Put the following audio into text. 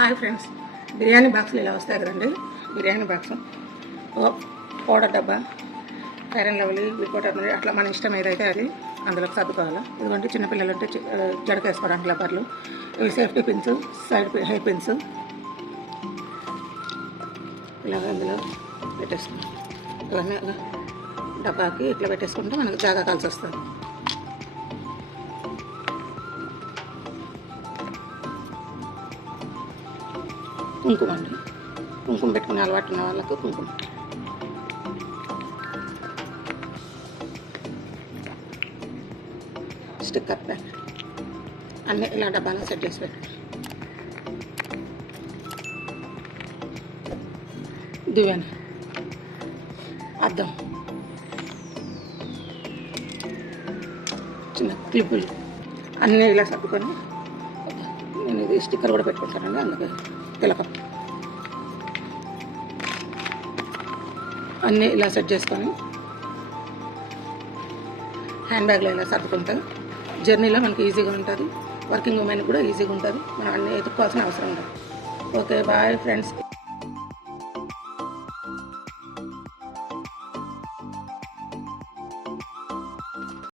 Hi friends, biryani బాక్సులు ఇలా వస్తాయి కదండి. బిర్యానీ బాక్సు పౌడర్ డబ్బా, ఫెయిర్ అండ్ లవ్లీ, వికోట్ అట్లా మన ఇష్టం ఏదైతే అది అందులోకి సర్దుకోవాలి. ఇదిగోండి చిన్నపిల్లలు ఉంటే జడకేసుకోవడానికి రబ్బర్లు, ఇవి safety pins, side hair pins ఇలాగ అందులో పెట్టేసుకుంటాం. ఇవన్నీ డబ్బాకి ఇట్లా పెట్టేసుకుంటే మనకు జాగా కలిసి వస్తుంది. కుంకుమ అండి, కుంకుమ పెట్టుకునే అలవాటు ఉన్న వాళ్ళకు కుంకుమ, స్టిక్కర్ ప్యాక్ అన్నీ ఇలా డబ్బాలో సెట్ చేసి పెట్టు. దివ్యాన అద్దం, చిన్న క్లిప్పులు అన్నీ ఇలా సర్దుకొని, నేను ఇది స్టిక్కర్ కూడా పెట్టుకుంటానండి, అందుకే తిలకం అన్నీ ఇలా సెట్ చేసుకొని హ్యాండ్ బ్యాగ్లో ఇలా సర్దుకుంటే జర్నీలో మనకి ఈజీగా ఉంటుంది. వర్కింగ్ ఉమెన్ కూడా ఈజీగా ఉంటుంది. మనం అన్నీ ఎత్తుక్కోవాల్సిన అవసరం ఉండదు. Okay, bye friends.